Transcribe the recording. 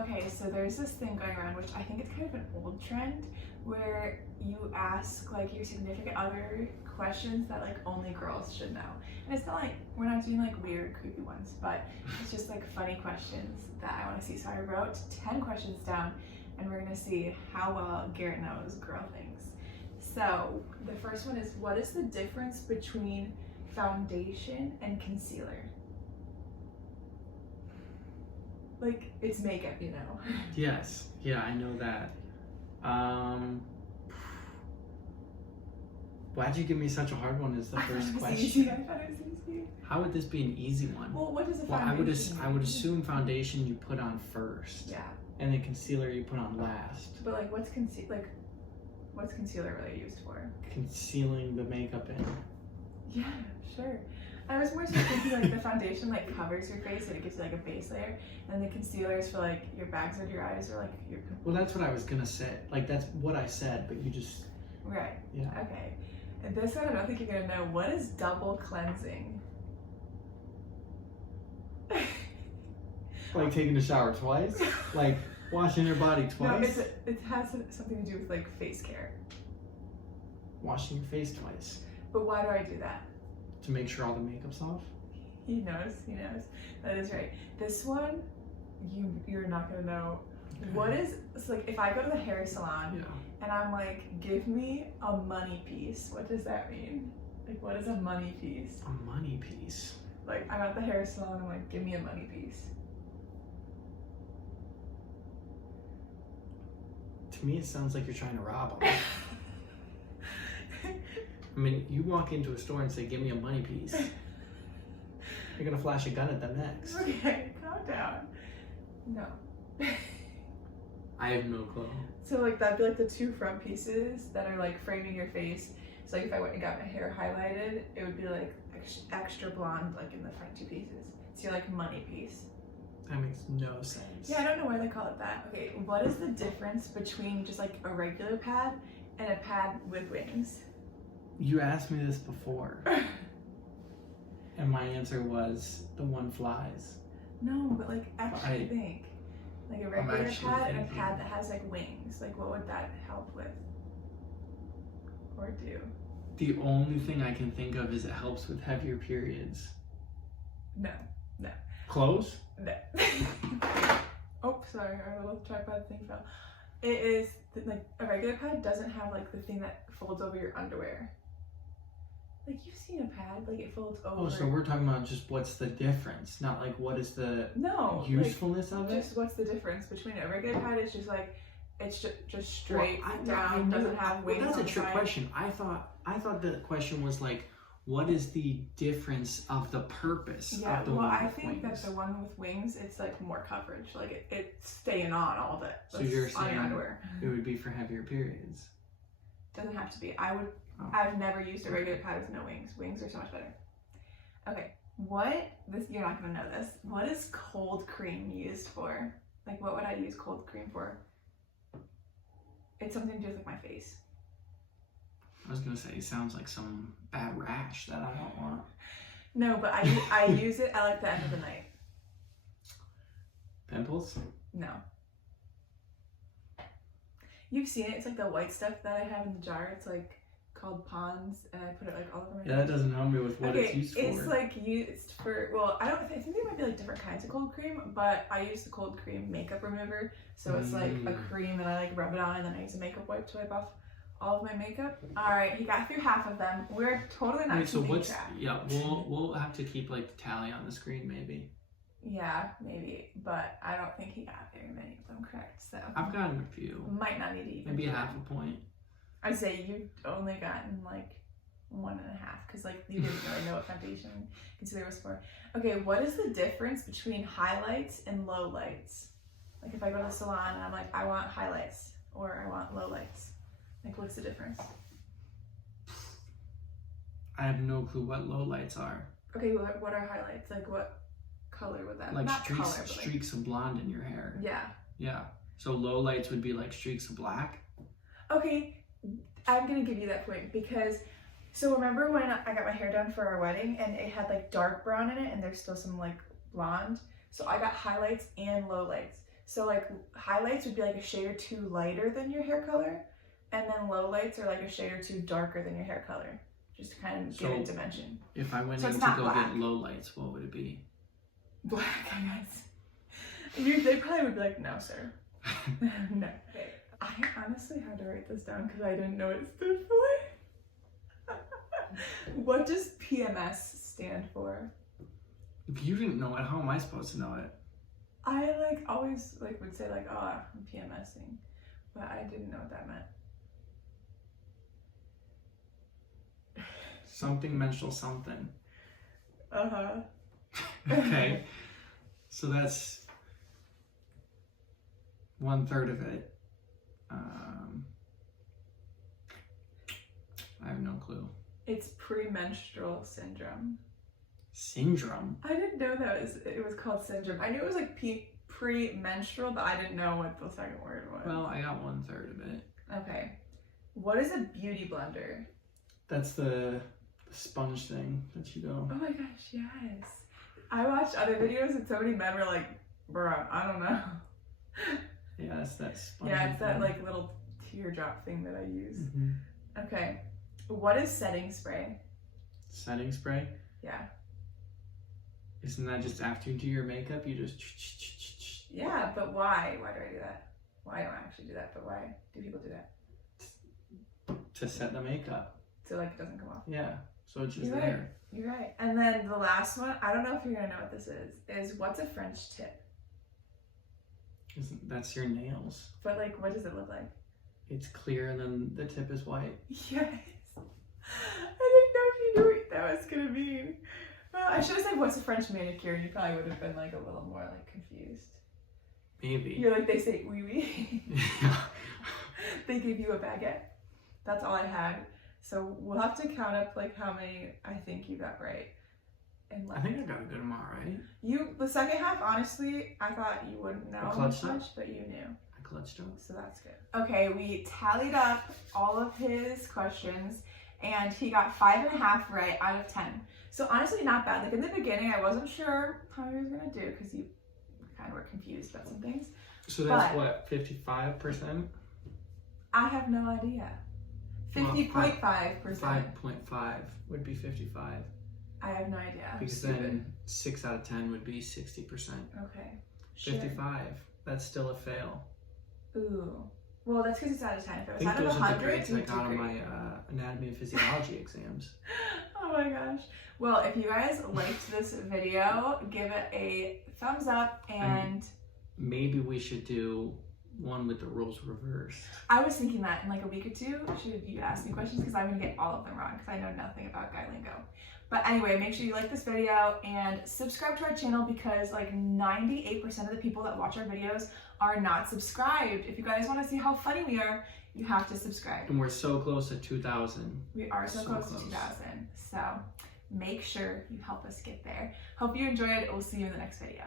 Okay, so there's this thing going around, which I think it's kind of an old trend, where you ask like your significant other questions that like only girls should know. And it's not like we're not doing like weird, creepy ones, but it's just like funny questions that I want to see. So I wrote 10 questions down, and we're gonna see how well Garrett knows girl things. So the first one is, what is the difference between foundation and concealer? Like, it's makeup, you know. Yes. Yeah, I know that. Why'd you give me such a hard one as the first question? Easy. I thought it was easy. How would this be an easy one? Well, what does a Well, foundation I would assume foundation you put on first. Yeah. And then concealer you put on last. But like, what's concealer really used for? Concealing the makeup in. Yeah, sure. I was more so thinking like the foundation like covers your face and it gives you like a base layer, and the concealer is for like your bags under your eyes or like your. Well, that's what I was gonna say. Like that's what I said, but you just. Right. Yeah. Okay. And this one I don't think you're gonna know. What is double cleansing? Like taking a shower twice? Like washing your body twice? No, it has something to do with like face care. Washing your face twice. But why do I do that? To make sure all the makeup's off? He knows. That is right. This one, you're not gonna know. Okay. What is, so like if I go to the hair salon Yeah. and I'm like, give me a money piece, what does that mean? Like, what is a money piece? A money piece. Like, I'm at the hair salon, I'm like, give me a money piece. To me, it sounds like you're trying to rob them. I mean, you walk into a store and say, give me a money piece. You're gonna flash a gun at them next. Okay, calm down. No. I have no clue. So like that'd be like the two front pieces that are like framing your face. So like if I went and got my hair highlighted, it would be like extra blonde like in the front two pieces. So you're like money piece. That makes no sense. Yeah, I don't know why they call it that. Okay, what is the difference between just like a regular pad and a pad with wings? You asked me this before. And my answer was the one flies. No, but like actually think. Like a regular pad and a thinking. pad that has like wings. Like what would that help with? Or do? The only thing I can think of is it helps with heavier periods. No. Clothes? No. Oh, sorry, our little tripod thing fell. It is like a regular pad doesn't have like the thing that folds over your underwear. Like you've seen a pad, like it folds over. Oh, so we're talking about just what's the difference, not like what is the usefulness of it? Just what's the difference between a regular pad is just like it's just straight Well, down, doesn't have wings. Well, that's on a the trick side. question. I thought the question was like, what is the difference of the purpose Yeah, of the well, one I with think wings? that the one with wings, it's like more coverage. Like it's staying on all of it. So you're on saying your underwear. it would be for heavier periods. Doesn't have to be. Oh. I've never used a regular pad with no wings. Wings are so much better. Okay, you're not gonna know this. What is cold cream used for? Like what would I use cold cream for? It's something to do with like my face. I was gonna say, it sounds like some bad rash that I don't want. No, but I use it at like the end of the night. Pimples? No. You've seen it. It's like the white stuff that I have in the jar. It's like called Pond's, and I put it like all over my Yeah, that doesn't help me with what it's used for. It's like used for, well, I think there might be like different kinds of cold cream, but I use the cold cream makeup remover. So it's like a cream and I like rub it on, and then I use a makeup wipe to wipe off all of my makeup. All right, he got through half of them. We're totally not keeping track. Yeah, we'll have to keep like the tally on the screen maybe. Yeah, maybe, but I don't think he got very many of them correct, so. I've gotten a few. Might not need to even. Maybe a half a point. I'd say you've only gotten like 1.5 because like you didn't really know what foundation concealer was for. Okay, what is the difference between highlights and lowlights? Like if I go to the salon and I'm like, I want highlights or I want lowlights. Like what's the difference? I have no clue what lowlights are. Okay, what are highlights? Like what color would that be? Like Not streaks, color, but streaks of blonde in your hair. Yeah. Yeah. So lowlights would be like streaks of black. Okay, I'm gonna give you that point because, so remember when I got my hair done for our wedding and it had like dark brown in it and there's still some like blonde? So I got highlights and lowlights. So like highlights would be like a shade or two lighter than your hair color, and then lowlights are like a shade or two darker than your hair color, just to kind of give it dimension. If I went So in it's to not go black. get lowlights, what would it be? Black, I guess. They probably would be like, no, sir. No. Okay. I honestly had to write this down because I didn't know what it stood for. What does PMS stand for? If you didn't know it, how am I supposed to know it? I like always like would say like, oh, I'm PMSing, but I didn't know what that meant. Something menstrual something. Uh-huh. Okay. So that's 1/3 of it. I have no clue. It's premenstrual syndrome. Syndrome? I didn't know it was called syndrome. I knew it was like premenstrual, but I didn't know what the second word was. Well, I got 1/3 of it. Okay. What is a beauty blender? That's the sponge thing that you go. Oh my gosh, yes. I watched other videos and so many men were like, bruh, I don't know. Yeah, that's that sponge. Yeah, it's that thing. like little teardrop thing that I use. Mhm. Okay. What is setting spray? Setting spray? Yeah. Isn't that just after you do your makeup, you just... Yeah, but why? Why do I do that? Well, I don't actually do that, but why do people do that? to set the makeup. So like it doesn't come off. Yeah, so it's just You're there. right. You're right. And then the last one, I don't know if you're gonna know what this is what's a French tip? That's your nails. But like, what does it look like? It's clear and then the tip is white. Yes. I didn't know if you knew what that was gonna mean. I should have said what's a French manicure. You probably would have been like a little more like confused. Maybe. You're like, they say oui oui. Yeah. They give you a baguette. That's all I had. So we'll have to count up like how many I think you got right. And I think I got a good amount, right? the second half, honestly, I thought you wouldn't know clutched much, up? but you knew. I clutched up. So that's good. Okay, we tallied up all of his questions and he got 5.5 right out of 10. So honestly, not bad. Like in the beginning, I wasn't sure how he was gonna do because you kind of were confused about some things. So that's But- what, 55%? I have no idea. Well, 50.5%. 5.5 would be 55. I have no idea. I'm Because stupid. then 6 out of 10 would be 60%. Okay. Sure. 55. That's still a fail. Ooh. Well, that's because it's out of 10. If it I was think out of those are the 100, grades I you'd do got on great. my anatomy and physiology exams. Oh my gosh. Well, if you guys liked this video, give it a thumbs up and Maybe we should do one with the rules reversed. I was thinking that in like a week or two, should you ask me questions because I'm going to get all of them wrong because I know nothing about guy lingo. But anyway, make sure you like this video and subscribe to our channel because like 98% of the people that watch our videos are not subscribed. If you guys want to see how funny we are, you have to subscribe. And we're so close to 2,000. We are so close to 2,000. So make sure you help us get there. Hope you enjoyed. We'll see you in the next video.